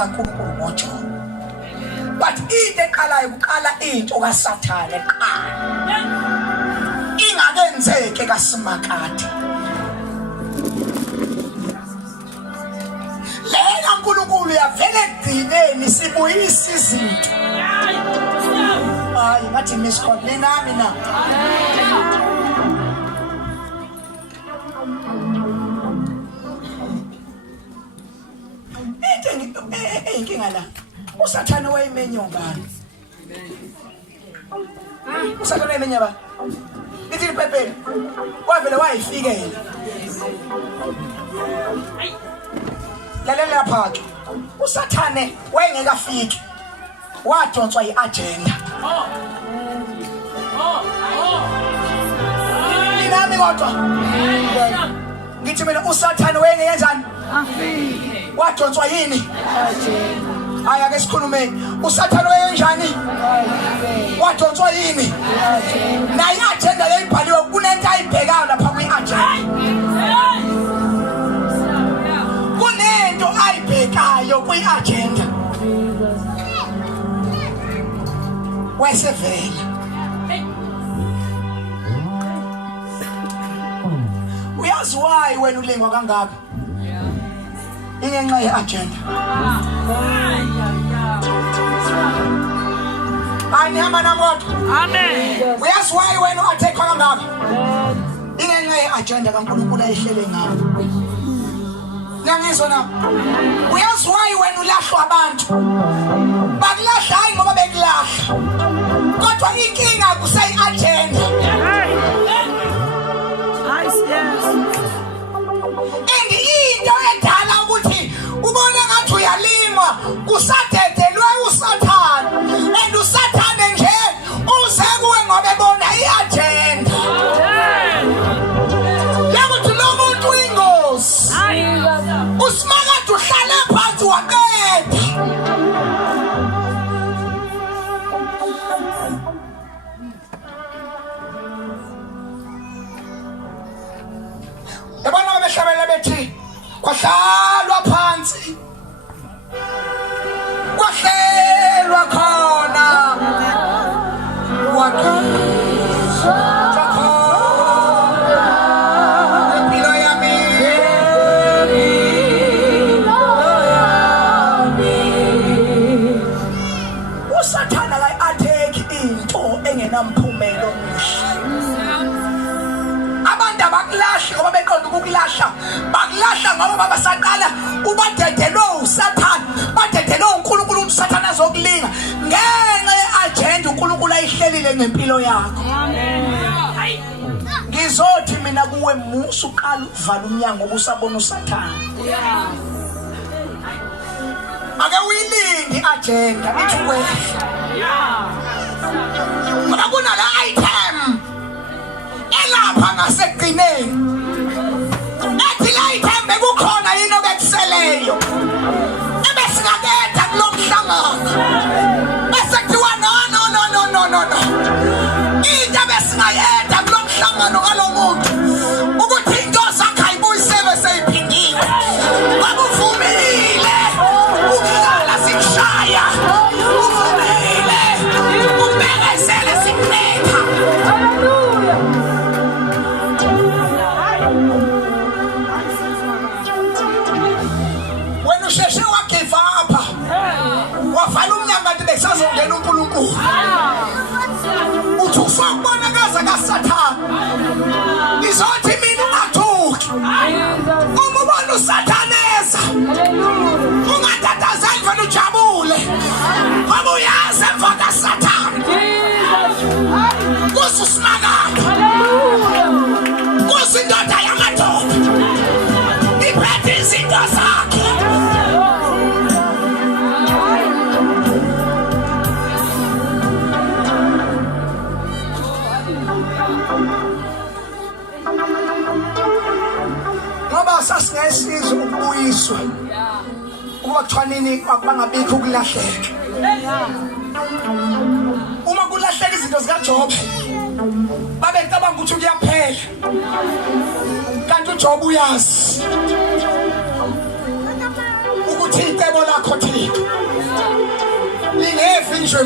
kaNkulunkulu ngoJobe. But into eqalayo kuqala into kaSathane eqala ingakenzeke kaSimakade. Lela uNkulunkulu yavele egcineni sibuyisa izinto. Hayi ngathi miskhona nami na. Inkinga la uSathane wayimenya ngani? uSathane wayimenya ba? Lithi iPhepeli wavele wayifikela. Lalela lapha ke uSathane wayengekafiki wadonswa iagenda. Nami kodwa ngithi mina uSathane wayengenzani? Wadonswa yini? Aya ke sikhulumeni. uSathane wayenjani? Wadonswa yini? Na iagenda leyibhaliwe kunento ayibhekayo lapha kwiagenda. Kunento ayibhekayo kwiagenda. Wesevela. Uyazi why wena ulengwa kangaka? Ingenxa yeagenda. Anyama namoto. Amen. Uyazi why wena uathekwa kangaka? Ingenxa yeagenda kaNkulunkulu ayihlele ngayo. Ngiyangizwa na? Uyazi why wena ulahlwa abantu? Bakulahla hayi ngoba bekulahla. Kodwa inkinga kuseyiagenda. Into edala ukuthi ubone ngathi uyalingwa kusadedelwe uSathane and uSathane nje uze kuwe ngoba ebona iagenda. Yakuthi lo muntu uyingozi. uSimakade uhlale phansi waqeda. Yabona abehlabela bethi kwahlalwa phansi kwahlelwa khona wakhishwa khona impilo yami. uSathane akayi-atheki into engenamphumelo omuhle. Abantu abakulahli ngoba beqonda ukukulahla, bakulahla ngoba babasaqala ubadedelwe uSathane, badedelwe uNkulunkulu uSathane azokulinga ngenxa yeagenda uNkulunkulu ayihlelile ngempilo yakho. Ngizothi mina kuwe musu uqala ukuvala umnyango obusabona uSathane. Ake uyilinde iagenda ithi wehla. Ngoba kunala item elapha ngasekugcineni ethi la item bekukhona yini obekuseleyo ebesingaketha kulo mhlangano bese kuthiwa no into besingayetha kulo mhlangano ngalo muntu ukuthi into zakhe ayibuyisele seyiphindiwe. Bakuvumile ukukhala simshaya, uvumile ubhekesele simletha. Usheshe wagive up wavala umnyango kanti besazongena uNkulunkulu. Uthi ufakubonakaza kaSathane izothi mina ungathuki. Uma ubona uSathane eza ungatatazeli vele ujabule ngoba uyazi emva kaSathane kusuSimakade, kusindoda yamadoda iphethe izinto zakhe. Ngoba sasingesizwe ukubuyiswa uma kuthiwa nini akubangabikho ukulahleka. Uma kulahleka izinto zikaJobe babecabanga ukuthi kuyaphela kanti uJobe uyazi ukuthi icebo lakho Thixo kuqinishwe